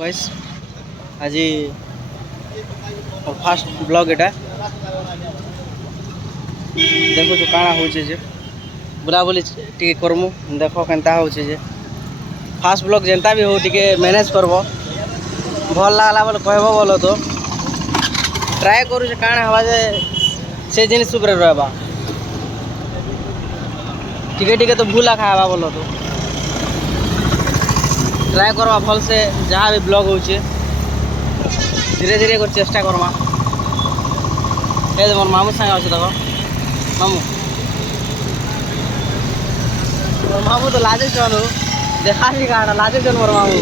Guys आज fast blog एटा देखो जो काଣା होचे जे बुला बोली टिके करमु देखो केनता होचे जे फास्ट ब्लॉग जेनता भी हो टिके मैनेज करबो भल लागला बोले कहबो बोलो तो ट्राई करू जे काଣା हवा जे से जिनिस ऊपर रहबा टिके टिके तो भूला खावा बोलो तो ट्राई करवा भल से जहाँ भी ब्लॉग होचे धीरे धीरे कर चेष्टा करमा मोर मामू संग अच्छे देखो मामू मोर मामू तो लाजे चलो देखा भी गाड़ा लाजे चल मोर मामू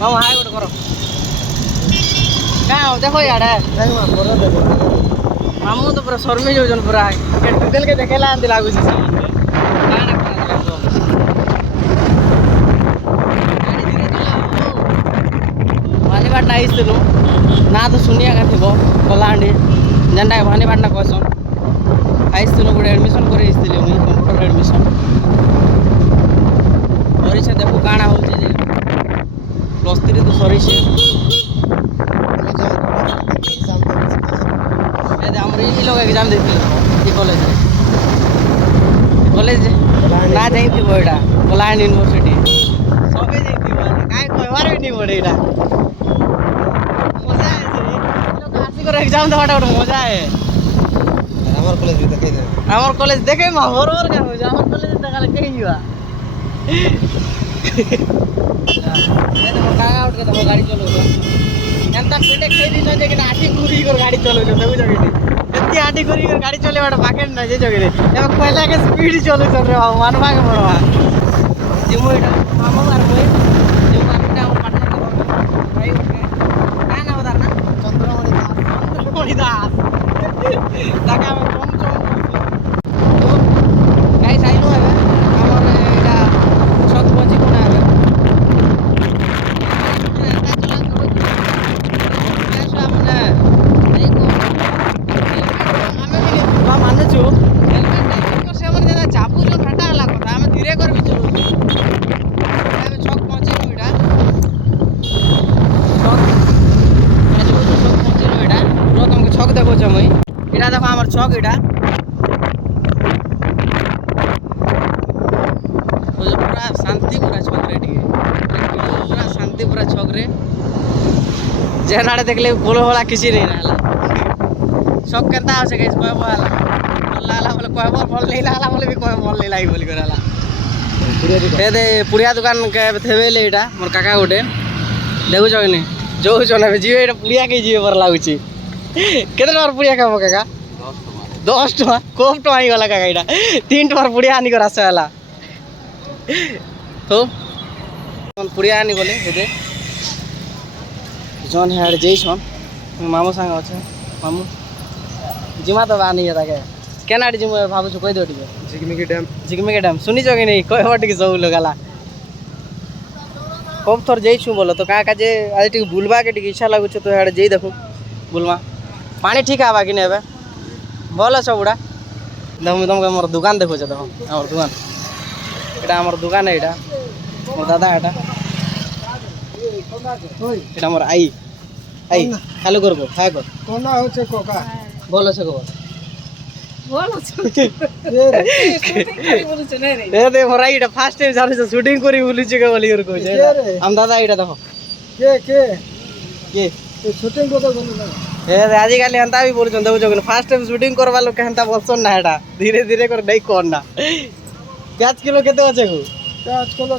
मामू हाय गोटे करो क्या देखो यार मामू तो पूरा शर्मी जाऊन पूरा टुकेल के देखेला लागू भानीपाटना आईलु ना तो शुनिया का थी कलाहांडी जेनटा भानीपाटना कहसन आईलु गोटे एडमिशन कर मुई कंप्यूटर एडमिशन सरी देखो काଣା हो +3 तो सरी आम लोग एग्जाम देते कॉलेज कॉलेज ना जाइए यहाँ कलाहांडी यूनिवर्सिटी सबे जाइए कहबार भी नहीं पड़े यहाँ एग्जाम देवाटा गोटे मजा है आमर कॉलेज देखे मोर क्या हो आमर कॉलेज देखाले कहीं जुआ देखो गाड़ी चलो एंता पेटे खाई दी जे कि आठी घुरी कर गाड़ी चलो देखो जगह एती आठी घुरी कर गाड़ी चले बड़ा पाके न जे जगह ए पहला के स्पीड चलो चल रे मानवा के बड़वा जिमो एटा मामा मार मोई जिमो मारटा हम पार्टनर भाई ओके का नाम बता ना चंद्रमणि दास ताके हम कम तो गाइस आइलो है हमर एटा छत पची कोना है देखो हमार छक इटा पूरा शांति पूरा छक रे पूरा शांति पूरा छक रे जेनाडे देखले बोलो होला किसी नहीं रहला छक केनता होसे गाइस कहबो होला भल लागला बोले कहबो भल नहीं लागला बोले भी कहबो भल नहीं लागी बोली करला दे पुड़िया दुकान के थेबे ले इटा मोर काका गोटे देखु छ कि नहीं जो चले जीवे इटा पुड़िया के जीवे पर लागुची केते टका पुड़िया खाबो काका 10 टका खूब टका ही गला काका इटा 3 टका पुड़िया आनी कर आसला तो पुड़िया आनी गले हेदे जन हेड जेइछन मामू संग अच्छे मामू जिमा तो आनी है ताके केनाडी जिमु भाबु छु कहि दो टिके जिगमी के डैम सुनी छ कि नहीं कहबो टिके सब लगाला खूब थोर जेइछु बोलो तो का जे आज टिके बुलबा के टिके इच्छा लागु छ तो हेड जेइ देखू बुलमा पानी ठीक आवा कि नहीं एबे भल सब गुड़ा देखो मुझे तुमको मोर दुकान देखो देखो आम दुकान यहाँ आम दुकान है यहाँ मोर दादा यहाँ मोर आई आई हेलो करबो हाय कर कोना होचे कोका भल আছে खबर बोल ए दे मोर आई फर्स्ट टाइम जाने शूटिंग करी बोली के बोली कर कहै हम दादा एटा देखो के शूटिंग को तो बोलू ना आजिकल हेन्ता भी बोलुन देखो फास्ट टाइम शूटिंग करवा लोग हेन्ता बोलसन ना हेटा धीरे धीरे कर नहीं करना 5 किलो केते अच्छे को 5 किलो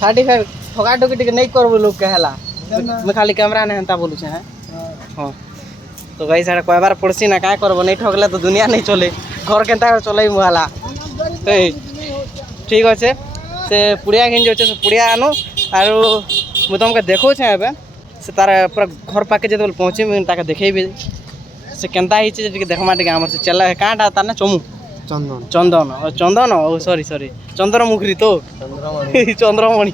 35 ठोका ठोकी टिके नहीं करबो लोग कहेला मैं खाली कैमरा ने हेन्ता बोलु छे हां तो गाइस एटा कहबार पड़सी ना का करबो नहीं ठोकले तो दुनिया नहीं चले घर केनता चलै मुहाला ठीक अच्छे से पुड़िया घिन जो से पुड़िया आनु आरो मु तुमके देखो छे एबे से तार पूरा घर पाके जो पहुँचे मुझे देखेबी से केनता ही देखमा टे आम से चला है कहाँ तार ना चमू चंदन चंदन चंदन ओ सॉरी सॉरी चंद्रमुखी तो चंद्रमणि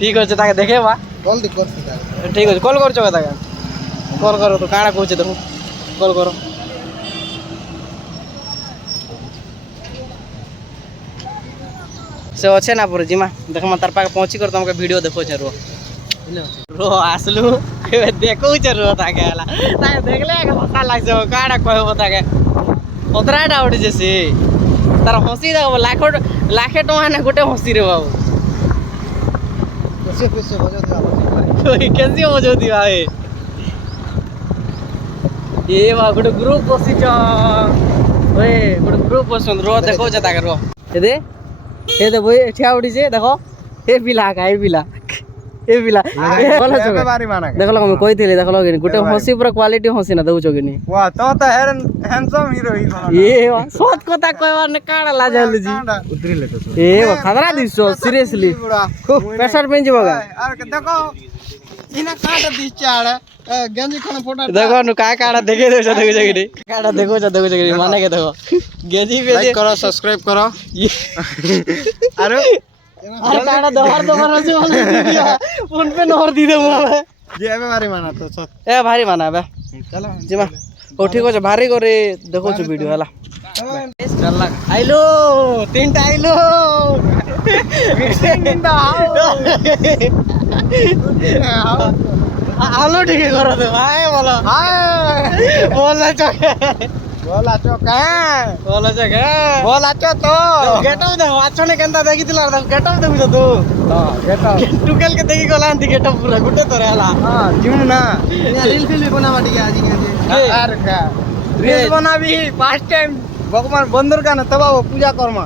ठीक अच्छे ताके देखेबा जल्दी कर ठीक अच्छे कॉल कर कॉल करो तो काଣା कहूँ देखो कॉल करो से अच्छे ना पूरे जिमा देखमा तार पाके पहुँची कर तुमके वीडियो देखो छे रो রো আসলু এবে দেখুছে রো তাকে হেলা তাকে দেখলে আগে হসা লাগছে কাড়া কইব তাকে কতরাটা উঠেছে সে তার হসি দেখো লাখে টଙ୍କା না গোটে হসি রে বাবু ওই কেসি মজুদি ভাই এ বা গোটে গ্রুপ বসিছ ওই গোটে গ্রুপ বসন রো দেখো যে তাকে রো এ দে বই ঠিয়া উঠিছে দেখো এ পিলা কা এ পিলা ଭଲ ଅଛ ଦେଖଲ ମୁଁ କହିଥିଲି ଦେଖଲ କି ଗୋଟେ ହସି ପୁରା କ୍ୱାଲିଟି ହସି ନା ଦଉଛ କି ନି वाह तो हैंडसम हीरो ही ଏ ସତ କଥା କହିବାର ନେ କାଣା ଲାଜ ହଲୁଛି उतरिले तो ଏ ଖାଦରା ଦିଶ ସିରିୟସଲି ପ୍ରେସର ପେନ୍ ଯିବ ଗା अरे देखो इना काट दी चाड़ गंजी खाना फोटा ଦେଖ ନୁ କାଣା ଦେଖେଇ ଦଉଛ ଦେଖୁଛ କି ନି କାଣା ଦେଖୁଛ କି ନି ମାନେ କେ ଦେଖ ଗେଜି पे लाइक करो सब्सक्राइब करो अरे अरे काड़ा दोहर আছে মানে দিদিয়া ফোন पे नंबर दी दे मुझे जे एबे मारी माना तो सब ए भारी माना बे चलो जिमा ओ ठीक আছে भारी करे देखो छु वीडियो हला चल आइलो तीनटा आइलो मिक्सिंग इन द हाउस आलो ठीक करो दे भाई बोलो हाय बोला चके बोला चो का बोला चके बोला चो तो गेटअप दे वाचने केंता देखितिला गेटअप देखु तू हां गेटा टुकेल के देखि गला अंती गेटअप पूरा गुटे तोरे हला हां जिम ना रील फिल्म बनावा टिके आज के अरे का रील बनाबी फास्ट टाइम भगवान बंदर का ना तब पूजा करमा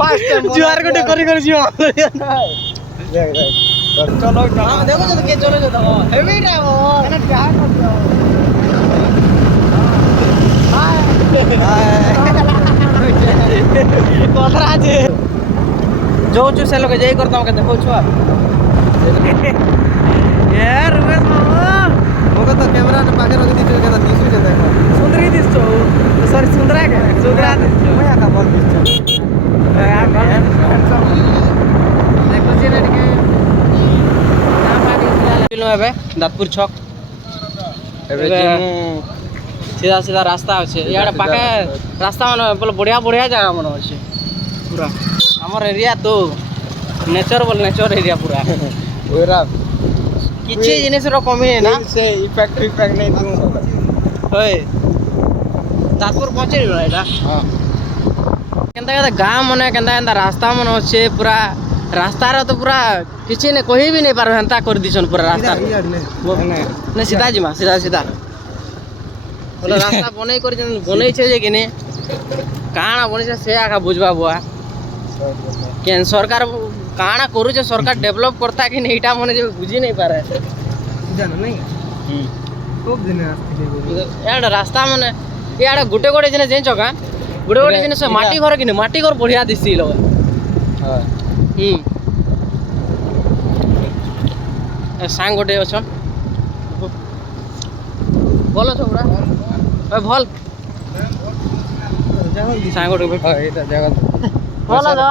फास्ट टाइम जुआर गुटे करी जियो देख चलो हां देखो तो के चलो तो हेवी रे वो एना क्या कर दियो कोतरा जे जो से लोग जय करता हूं के देखो छु यार रुमेश बाबू मग तो कैमरा ने पाके रखी दी के दिसु जे देखो सुंदरी दिसतो सॉरी सुंदरा दिसतो मैं का बोल दिसु देखो जे रे के ना पाके फिल्म है दातपुर छक एबे सीधा सीधा रास्ता আছে ইয়াড়ে পাকে রাস্তা মানে বলে বড়িয়া বড়িয়া জায়গা মনে আছে পুরা আমার এরিয়া তো নেচার বল নেচার এরিয়া পুরা ওরা কিছু জিনিসের কমি নেই না से इफेक्ट नहीं दूं হয় তারপর পৌঁছে গেল এটা हां কেনতা কেনতা গাঁ মনে কেনতা রাস্তা মনে আছে পুরা রাস্তার তো পুরা কিছু নেই কহি भी नहीं पार হেনতা করে দিছন পুরা রাস্তা না সিধা জিমা সিধা সিধা বলে রাস্তা বনাই করে বনাইছে যে কিনে কাଣା বনাইছে সে আকা বুঝবা বুয়া কেন সরকার কাଣା করুছে সরকার ডেভেলপ করতা কি এইটা মনে যে বুঝি নাই পারে জানো নাই খুব দিন আসছে এড়া রাস্তা মানে এড়া গুটে গুটে জিনিস জানিছ কা গুটে গুটে জিনিস মাটি ঘর কিনে মাটি ঘর বঢ়িয়া দিছি লোক हां সাং গোটে অছন বলো ছোকরা ওই ভাল সাং গোটে এটা জায়গা বলো তো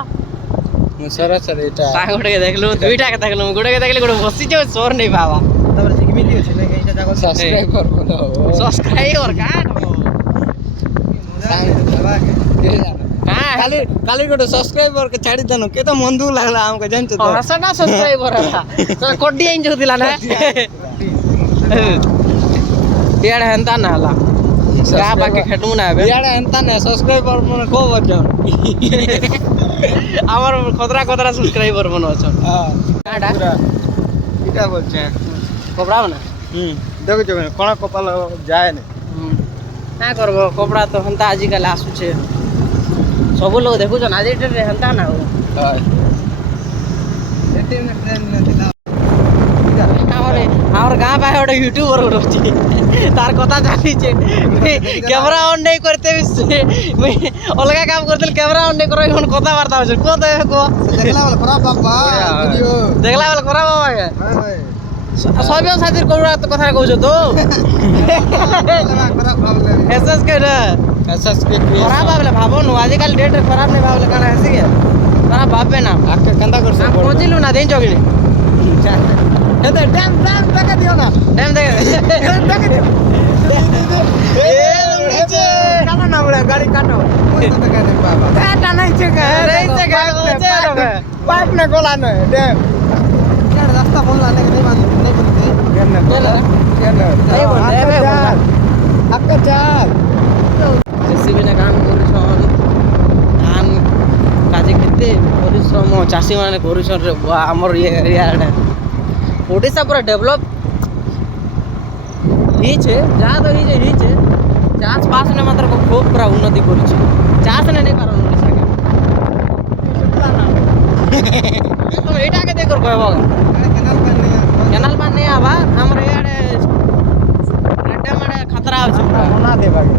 সরাসরি এটা সাং গোটে দেখলু দুইটাকে দেখলু গোটেকে দেখলে গোটে বসিছে সোর নেই বাবা তারপরে যে মিলি আছে না এইটা জায়গা সাবস্ক্রাইব করবো সবস্ক্রাইবার কাট खाली खाली गोटे सब्सक्राइबर के छाड़ी देनो के तो मन दुख लागला हमके जान तो हसना सब्सक्राइबर है तो कोडी आइन जोतिला ना यार हंता ना हला गा बाकी खटमु ना बे यार एंता ना सब्सक्राइबर मन को बजन আমার কতরা সাবস্ক্রাইবার মনে আছে हां কাটা এটা বলছে কপড়াও না দেখো যে কোন কপাল যায় না না করব কপড়া তো হন্তা আজি কাল আসুছে सब लोग देखो जो आज डेट रे हंता ना हो हां एटीएम ट्रेन ना दिला আমার গাঁ পায় ওটা ইউটিউবার রয়েছে তার কথা জানিছে ক্যামেরা অন নাই করতে অলগা কাম করতে ক্যামেরা অন নাই করে এখন কথাবার্তা হচ্ছে কো দেবে কো দেখলা বল খরাব বাবা ভিডিও দেখলা বলে করা বাবা হ্যাঁ ভাই সবিও সাথীর কোন কথা কইছ তো খরাব ভাবলে এসএস কে রে एसएस के खराब भावले भाबो नु आजकल डेट खराब नहीं भावले काना हसी के खराब भाबे ना आके कंदा कर से पहुंचिलु ना देन चोगिनी ए दे डैम तक दियो ना टाइम देख तक दियो ए उड़े काना ना उड़े गाड़ी काटो कोई तो तक दे बाबा काटा नहीं छे का नहीं छे का पाइप ने गोला न डैम रास्ता फोन लाने के नहीं मालूम नहीं बोलते नहीं बोलते बे आपका चाल जेसीबी ने काम करूछन धान काजे केते परिश्रम चाषी माने करूछन रे बुआ हमर ये एरिया रे ओडिशा पूरा डेवलप हिचे जहाँ तो हिचे चाष पास ने मात्र खूब पूरा उन्नति करूछे चाष ने नहीं पारन ओडिशा के तुम एटा के देखर कहबो केनाल पानी नहीं आवा हमर याडे रेड्डा माने खतरा होछ बना देबा के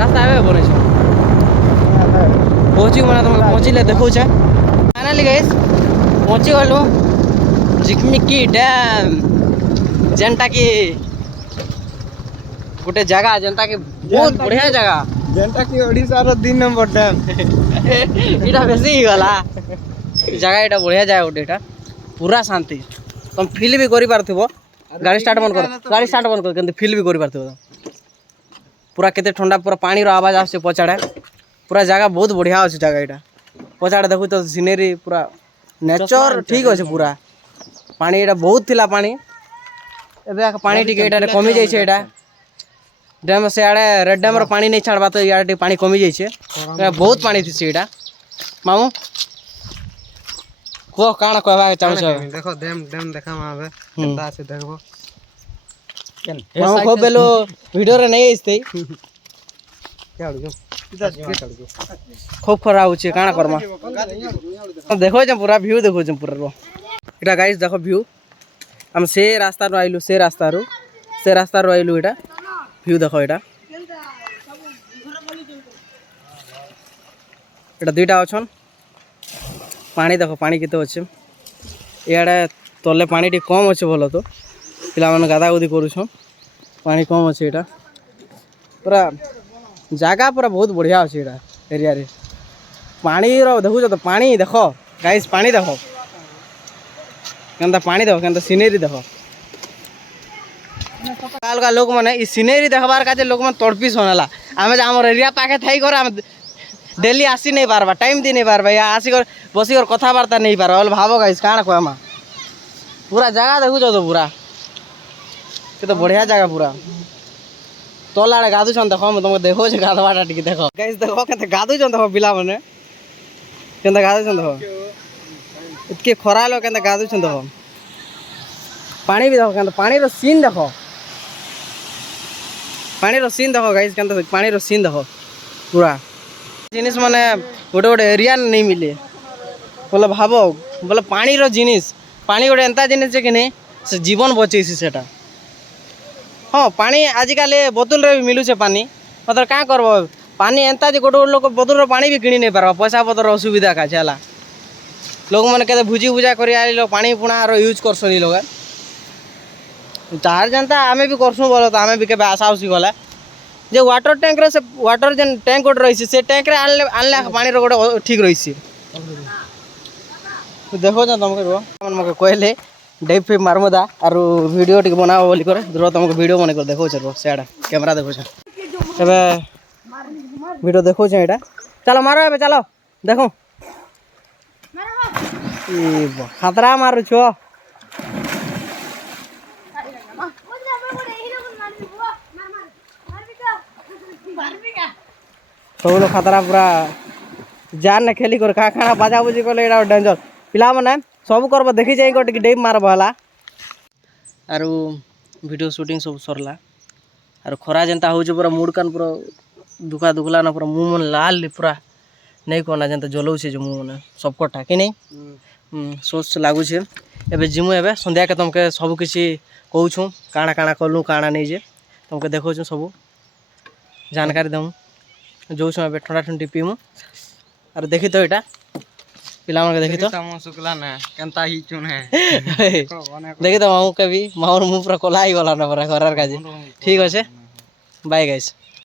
रास्ता आवे बने छै पहुंची माने तुम पहुंचिले देखौ छै फाइनली गाइस पहुंची गलो जिकमिकी डैम जेंटा की गोटे जगह जेंटा की बहुत बढ़िया जगह जेंटा की ओडिशा रो 3 नंबर डैम इटा बेसी ही गला जगह इटा बढ़िया जगह गोटे इटा पूरा शांति तुम फील भी करि पारथिबो गाड़ी स्टार्ट बंद कर केंते फील भी करि पारथिबो पूरा केते ठंडा पूरा पानी रो आवाज आसे पछाड़े पूरा जगह बहुत बढ़िया अछि जगह इटा पछाड़े देखु तो सीनरी पूरा नेचर ठीक अछि पूरा पानी एटा बहुत थिला पानी एबे पानी टिके एटा कमी जाय छै एटा डैम से आड़े रेड डैम रो पानी नहीं छाड़बा तो यार पानी कमी जाय छै बहुत पानी थिसी एटा मामू को काना कहबा के चाहू छ देखो डैम देखा माबे केता से देखबो मामू को बेलो वीडियो रे नहीं आइते खूब खरा होचे काना करमा देखो छ पूरा व्यू देखो छ पूरा रो एटा गाइस देखो व्यू हम से रास्ता रो आइलु से रास्ता रो आइलु एटा व्यू देखो एटा दुईटा अछन पानी देखो पानी केते अच्छे इे तले पानी टी कम अच्छे भल तो पिला माने गादा गुदी करूछन पानी कम अच्छे एटा पूरा जगह पूरा बहुत बढ़िया अच्छे एटा एरिया रे पानी रो देखु तो पानी देखो गाइस पानी देखो केनता पानी देखो केनता सीनरी देखो अलगा लोक माने ई सीनरी देखबार काजे लोक मन तड़पी सोनाला आमे जे हमर एरिया पाखे थाई कर हम डेली आसी नहीं पारबा टाइम दी नहीं पारबा या आसी कर बसी कर कथा वार्ता नहीं पारबा बोल भाबो गाइस काना कहमा पूरा जगह देखु तो पूरा के तो बढ़िया जगह पूरा तोला आड़े गादु छन देखो हम तुमको देखो जे गादवाटा टिके देखो गाइस देखो केते गादु छन देखो पिला माने केते गादु छन देखो इतके खरा लो केते गादु छन देखो पानी भी देखो केते पानी रो सीन देखो गाइस केते पानी रो सीन देखो पूरा जिनिस माने गोटे गोटे एरिया नहीं मिले बोले भावो बोले पानी रो जिनिस पानी गोटे एंता जिनिस कि नहीं से जीवन बचेसी सेटा हाँ पानी आजिकल बोतल रे भी मिलूचे पानी मतलब क्या करब पानी एंता जे गोटे गोटे लोक बोतल रो पानी भी किनी नहीं पारबा पैसा पतर असुविधा का छला लोक माने केते भुजी भुजा करी आली लोग पानी पुणा रो यूज करसनी लोग तार जनता आमे भी करसु बोलो तो आमे भी के आशा उसी गला जे वाटर टैंक रे से वाटर जन टैंक गोटे रही से टैंक रे आनले पानी रो गोटे ठीक रही देखो जा तुमके रो मन मके कहले डेप पे मारमदा और वीडियो टिक बनाओ बोली करे रो तुमको वीडियो बने कर देखो छरो सेडा कैमरा देखो छ तबे वीडियो देखो छ एटा चलो मारो एबे चलो देखो ई खतरा मारू छो सब लोग खतरा पूरा जान ने खेली कर खाना बाजा बुजी कले एटा डेंजर पिला माने सब करब देखि जाई गोटे डेप मारब हला आरो वीडियो शूटिंग सब सरला आरो खरा जनता हो पूरा मूड कान पूरा दुखा दुखला ना पूरा मुंह मन लाल पूरा नहीं कोना जनता जलौ छे जो मुंह मन सब कटा कि नहीं सोच लागू छे एबे जिमु एबे संध्या के तुमके सब किछि कहू छु काना काना करलु काना नहीं जे तुमके देखो छु सब जानकारी दमु जो समय ठंडा ठंडी पीमु और देखी तो एटा पिला मन के देखी तो तमो सुकला ना केनता ही चुन है देखी तो माऊ के भी माऊर मुंह पूरा कोला ही गला ना पूरा घरर काजे ठीक আছে बाय गाइस।